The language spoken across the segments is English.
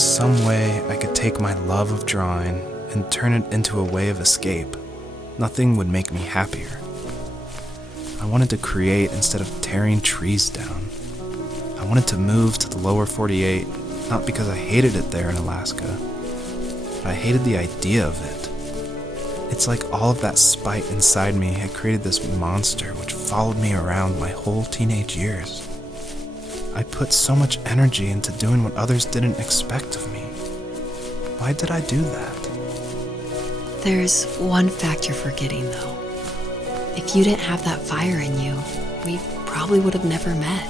was some way I could take my love of drawing and turn it into a way of escape, nothing would make me happier. I wanted to create instead of tearing trees down. I wanted to move to the lower 48, not because I hated it there in Alaska, but I hated the idea of it. It's like all of that spite inside me had created this monster which followed me around my whole teenage years. I put so much energy into doing what others didn't expect of me. Why did I do that? There's one fact you're forgetting, though. If you didn't have that fire in you, we probably would have never met.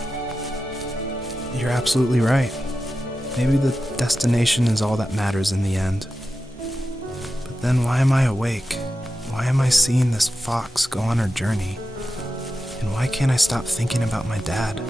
You're absolutely right. Maybe the destination is all that matters in the end. But then why am I awake? Why am I seeing this fox go on her journey? And why can't I stop thinking about my dad?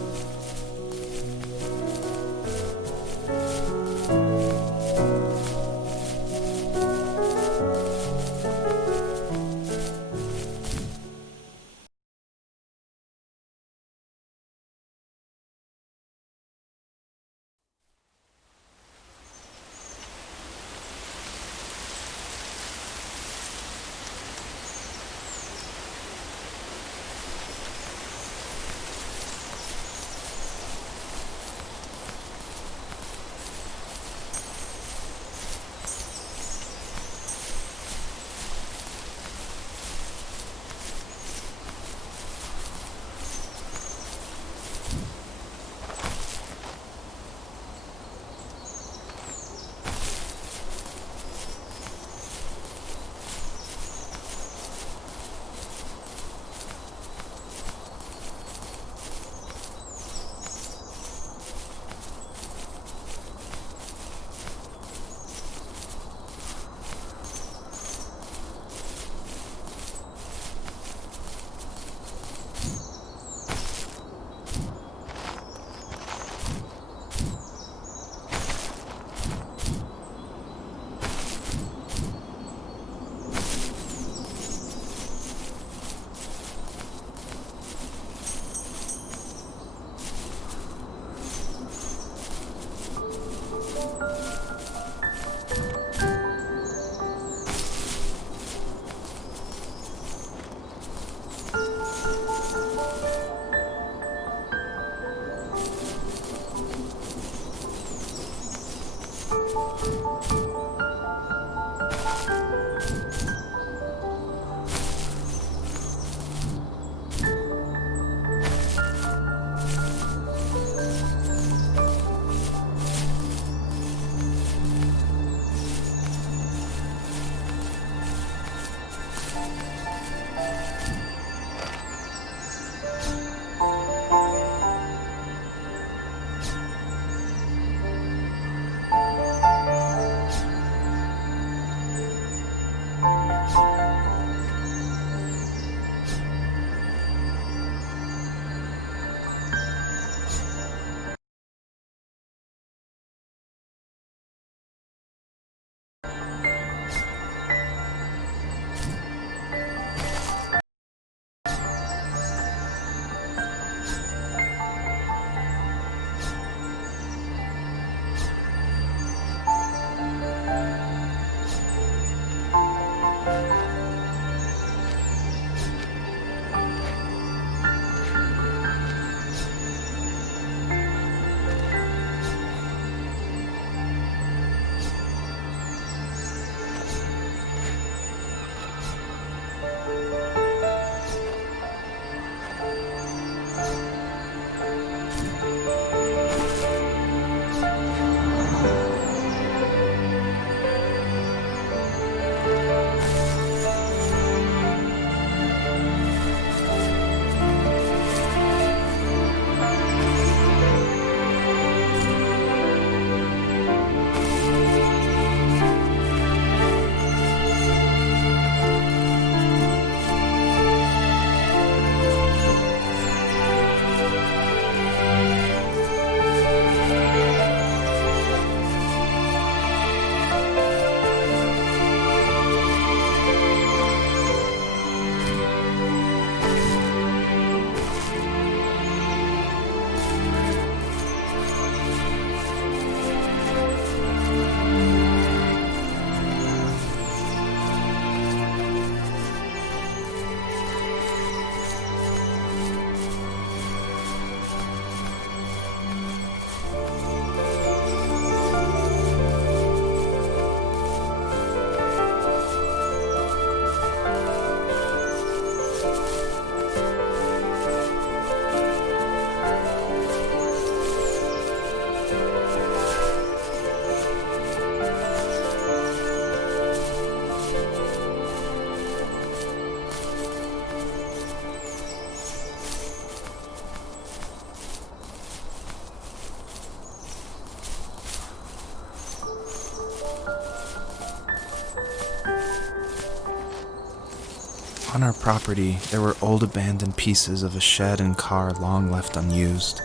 On our property, there were old abandoned pieces of a shed and car long left unused.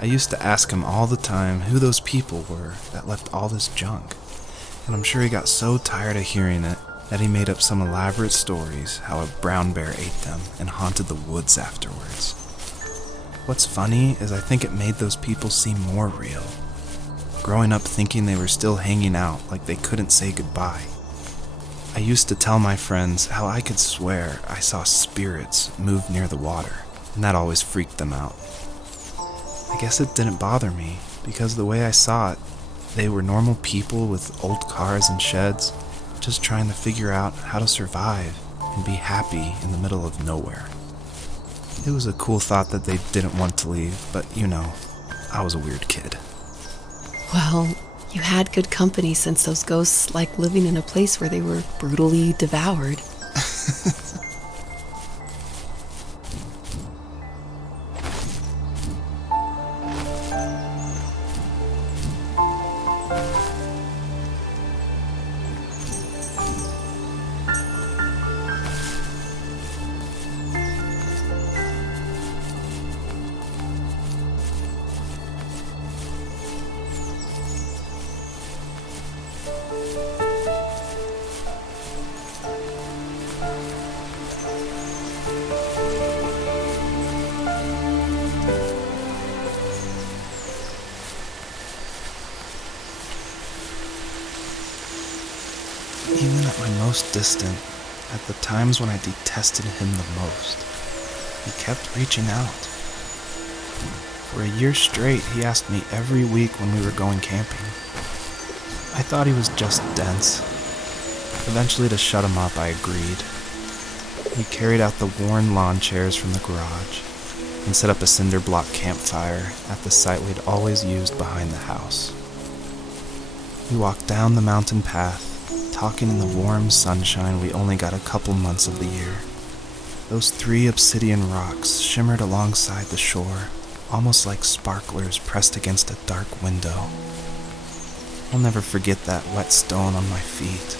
I used to ask him all the time who those people were that left all this junk, and I'm sure he got so tired of hearing it that he made up some elaborate stories how a brown bear ate them and haunted the woods afterwards. What's funny is I think it made those people seem more real. Growing up thinking they were still hanging out like they couldn't say goodbye. I used to tell my friends how I could swear I saw spirits move near the water, and that always freaked them out. I guess it didn't bother me, because the way I saw it, they were normal people with old cars and sheds, just trying to figure out how to survive and be happy in the middle of nowhere. It was a cool thought that they didn't want to leave, but I was a weird kid. Well, you had good company since those ghosts like living in a place where they were brutally devoured. Even at my most distant, at the times when I detested him the most, he kept reaching out. For a year straight, he asked me every week when we were going camping. I thought he was just dense. Eventually, to shut him up, I agreed. He carried out the worn lawn chairs from the garage and set up a cinder block campfire at the site we'd always used behind the house. We walked down the mountain path, talking in the warm sunshine we only got a couple months of the year. Those 3 obsidian rocks shimmered alongside the shore, almost like sparklers pressed against a dark window. I'll never forget that wet stone on my feet,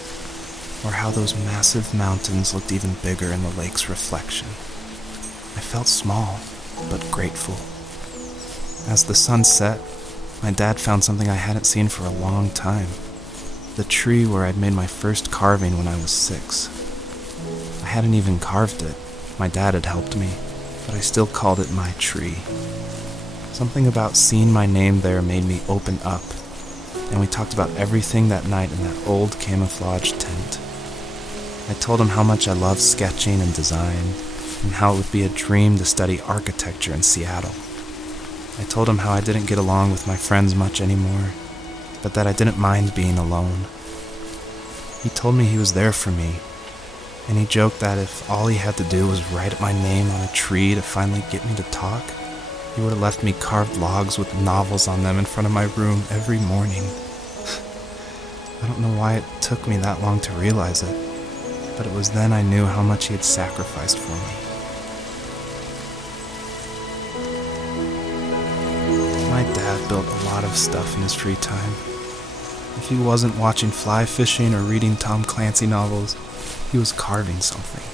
or how those massive mountains looked even bigger in the lake's reflection. I felt small, but grateful. As the sun set, my dad found something I hadn't seen for a long time. The tree where I'd made my first carving when I was 6. I hadn't even carved it. My dad had helped me, but I still called it my tree. Something about seeing my name there made me open up, and we talked about everything that night in that old camouflage tent. I told him how much I loved sketching and design, and how it would be a dream to study architecture in Seattle. I told him how I didn't get along with my friends much anymore, but that I didn't mind being alone. He told me he was there for me, and he joked that if all he had to do was write my name on a tree to finally get me to talk, he would have left me carved logs with novels on them in front of my room every morning. I don't know why it took me that long to realize it, but it was then I knew how much he had sacrificed for me. My dad built a lot of stuff in his free time. If he wasn't watching fly fishing or reading Tom Clancy novels, he was carving something.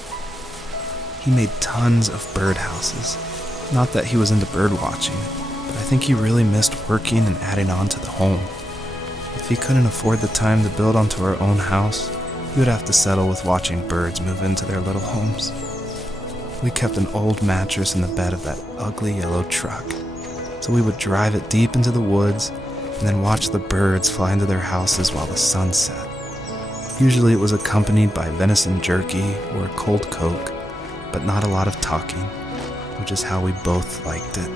He made tons of birdhouses. Not that he was into bird watching, but I think he really missed working and adding on to the home. If he couldn't afford the time to build onto our own house, he would have to settle with watching birds move into their little homes. We kept an old mattress in the bed of that ugly yellow truck, so we would drive it deep into the woods and then watch the birds fly into their houses while the sun set. Usually it was accompanied by venison jerky or a cold Coke, but not a lot of talking, which is how we both liked it.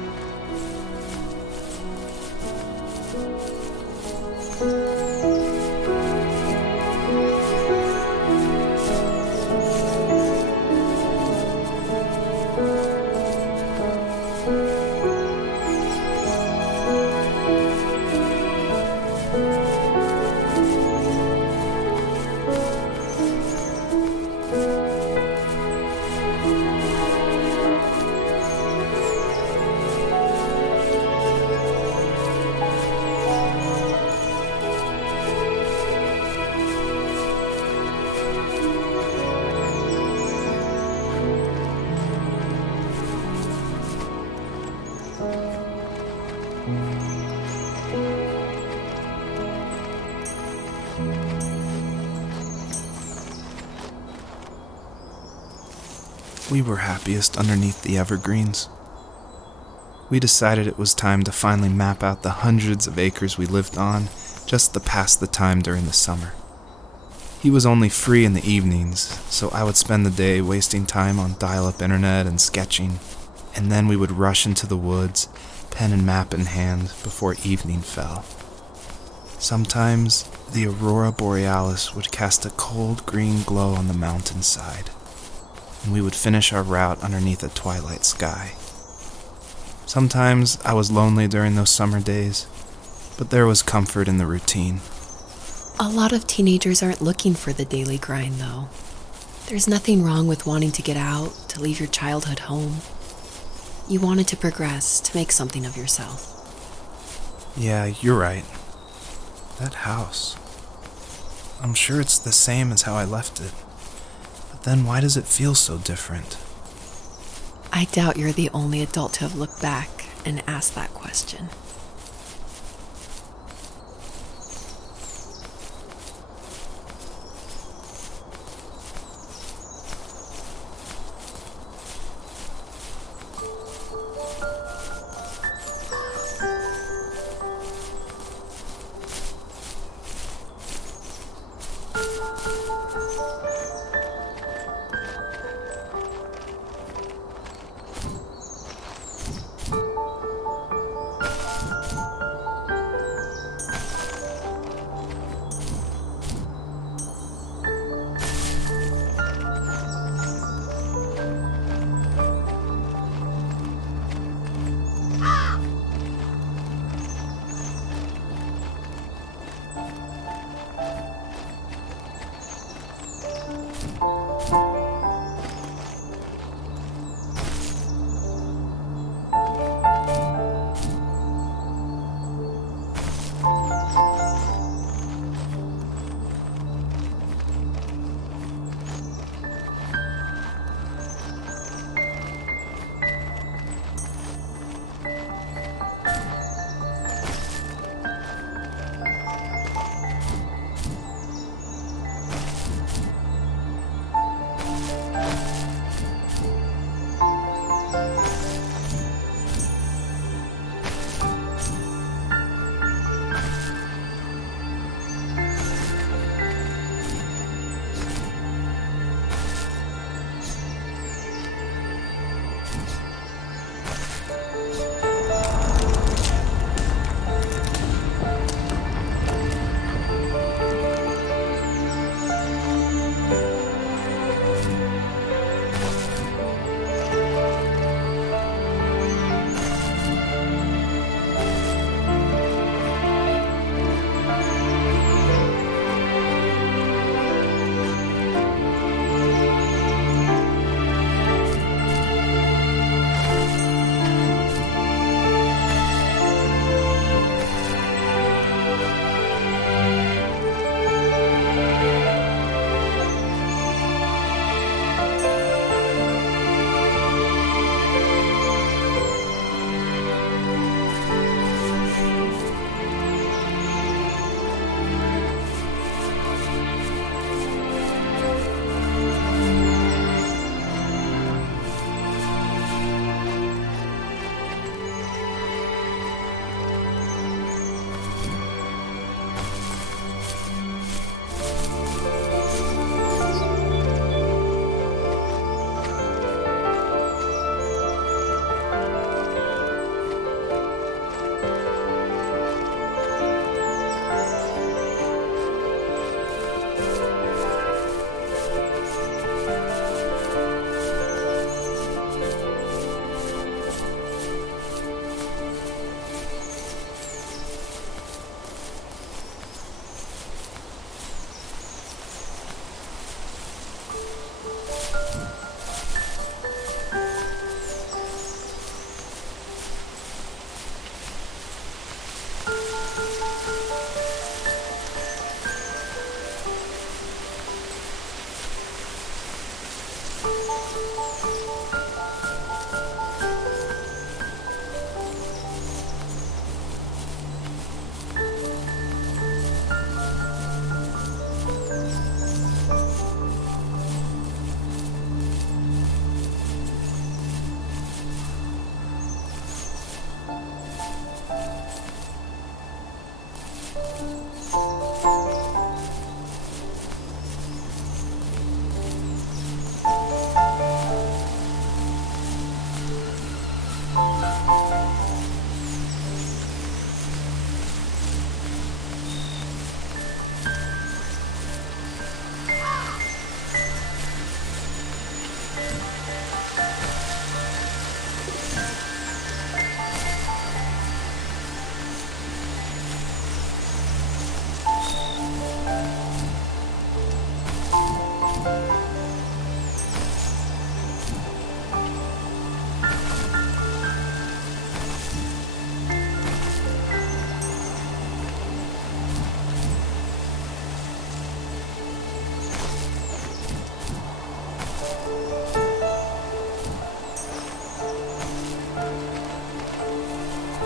we were happiest underneath the evergreens. We decided it was time to finally map out the hundreds of acres we lived on just to pass the time during the summer. He was only free in the evenings, so I would spend the day wasting time on dial-up internet and sketching, and then we would rush into the woods, pen and map in hand, before evening fell. Sometimes, the aurora borealis would cast a cold green glow on the mountainside, and we would finish our route underneath a twilight sky. Sometimes I was lonely during those summer days, but there was comfort in the routine. A lot of teenagers aren't looking for the daily grind, though. There's nothing wrong with wanting to get out, to leave your childhood home. You wanted to progress, to make something of yourself. Yeah, you're right. That house. I'm sure it's the same as how I left it. But then why does it feel so different? I doubt you're the only adult to have looked back and asked that question.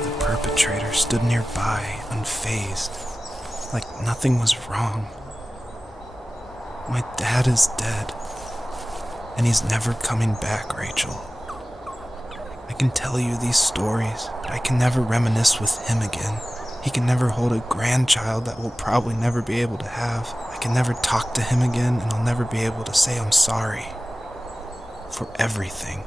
The perpetrator stood nearby, unfazed, like nothing was wrong. My dad is dead, and he's never coming back, Rachel. I can tell you these stories, but I can never reminisce with him again. He can never hold a grandchild that we'll probably never be able to have. I can never talk to him again, and I'll never be able to say I'm sorry for everything.